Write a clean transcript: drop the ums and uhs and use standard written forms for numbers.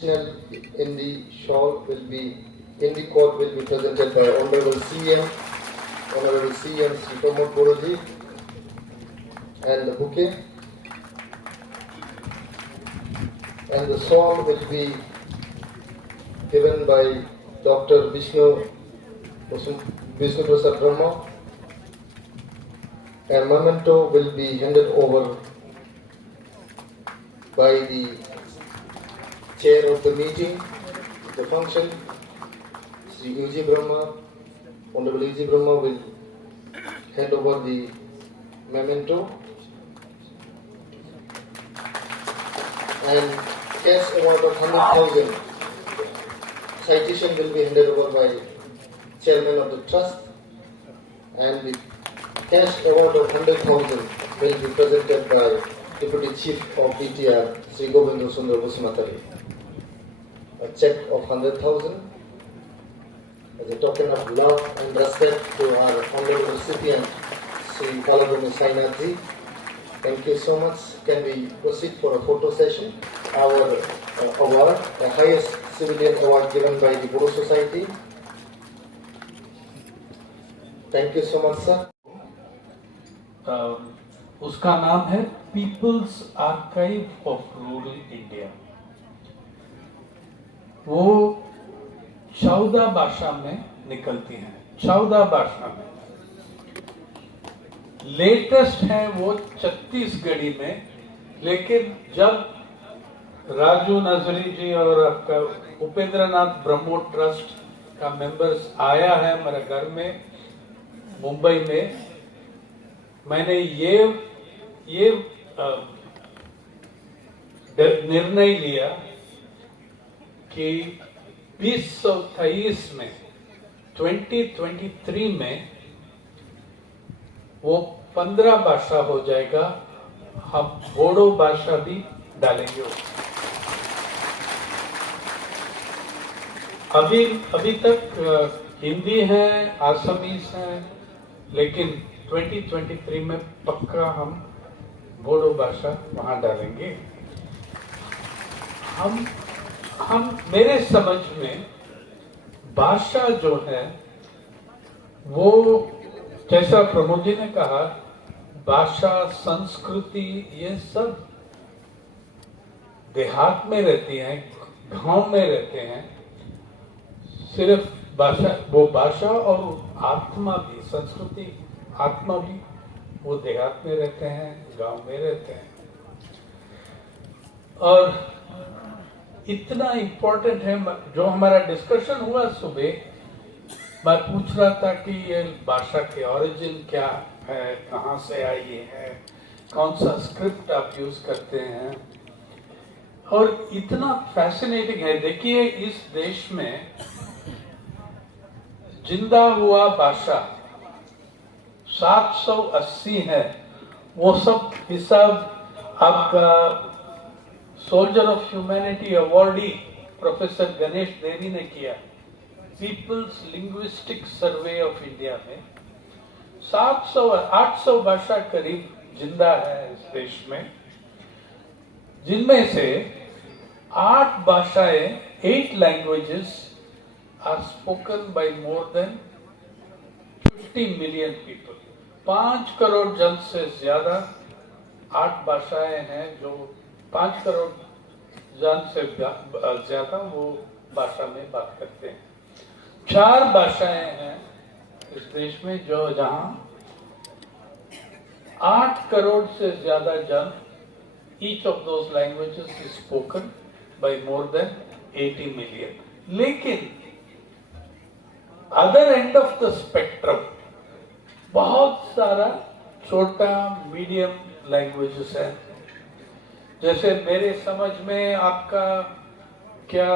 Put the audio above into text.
In the shawl will be, in the court will be presented by Honorable CM, Honorable CM Sri Pramod Boroji, and the bouquet. And the shawl will be given by Dr. Vishnu Prasad Brahma, and memento will be handed over by the chair of the meeting, the function, Sri U.G. Brahma. Honorable U.G. Brahma will hand over the memento, and cash award of 100,000 citation will be handed over by chairman of the trust, and the cash award of 100,000 will be presented by Deputy Chief of BTR, Sri Govinda Sundar Busumatari. A check of 100,000 as a token of love and respect to our honorable recipient, Sri Kalabhumi Sainathji. Thank you so much. Can we proceed for a photo session? Our award, the highest civilian award given by the Bodo Society. Thank you so much, sir. उसका नाम है People's Archive of Rural India. वो 14 भाषा में निकलती हैं, 14 भाषा में। लेटेस्ट है वो छत्तीसगढ़ी में, लेकिन जब राजू नजरी जी और आपका उपेंद्र नाथ ब्रह्मो ट्रस्ट का मेंबर्स आया है हमारे घर में मुंबई में, मैंने ये निर्णय लिया कि 2023 में 2023 में वो 15 भाषा हो जाएगा। हम बोडो भाषा भी डालेंगे। अभी तक हिंदी है, आसामीज है, लेकिन 2023 में पक्का हम बोडो भाषा वहां डालेंगे। हम मेरे समझ में भाषा जो है वो, जैसा प्रमोद जी ने कहा, भाषा, संस्कृति, ये सब देहात में रहती हैं, गांव में रहते हैं। सिर्फ भाषा, वो भाषा और आत्मा भी, संस्कृति, आत्मा भी, वो देहात में रहते हैं, गांव में रहते हैं। और इतना इम्पोर्टेंट है जो हमारा डिस्कशन हुआ सुबह, मैं पूछ रहा था कि ये भाषा के ओरिजिन क्या है, कहाँ से आई है, कौन सा स्क्रिप्ट आप यूज करते हैं, और इतना फैसिनेटिंग है। देखिए, इस देश में जिंदा हुआ भाषा 780 है। वो सब हिसाब आपका soldier of humanity awardee professor Ganesh Devi ने किया। People's Linguistic Survey of India में 800 भाषा करीब जिंदा है इस देश में, जिनमें से 8 भाषाएं, 8 languages are spoken by more than 50 million people. 5 crore जन से ज्यादा 8 भाषाएं हैं जो 5 करोड़ जन से ज्यादा वो भाषा में बात करते हैं। 4 भाषाएं हैं इस देश में जो जहां 8 करोड़ से ज्यादा जन, each of those languages is spoken by more than 80 million. लेकिन other end of the spectrum बहुत सारा छोटा मीडियम लैंग्वेजेस है। जैसे मेरे समझ में आपका क्या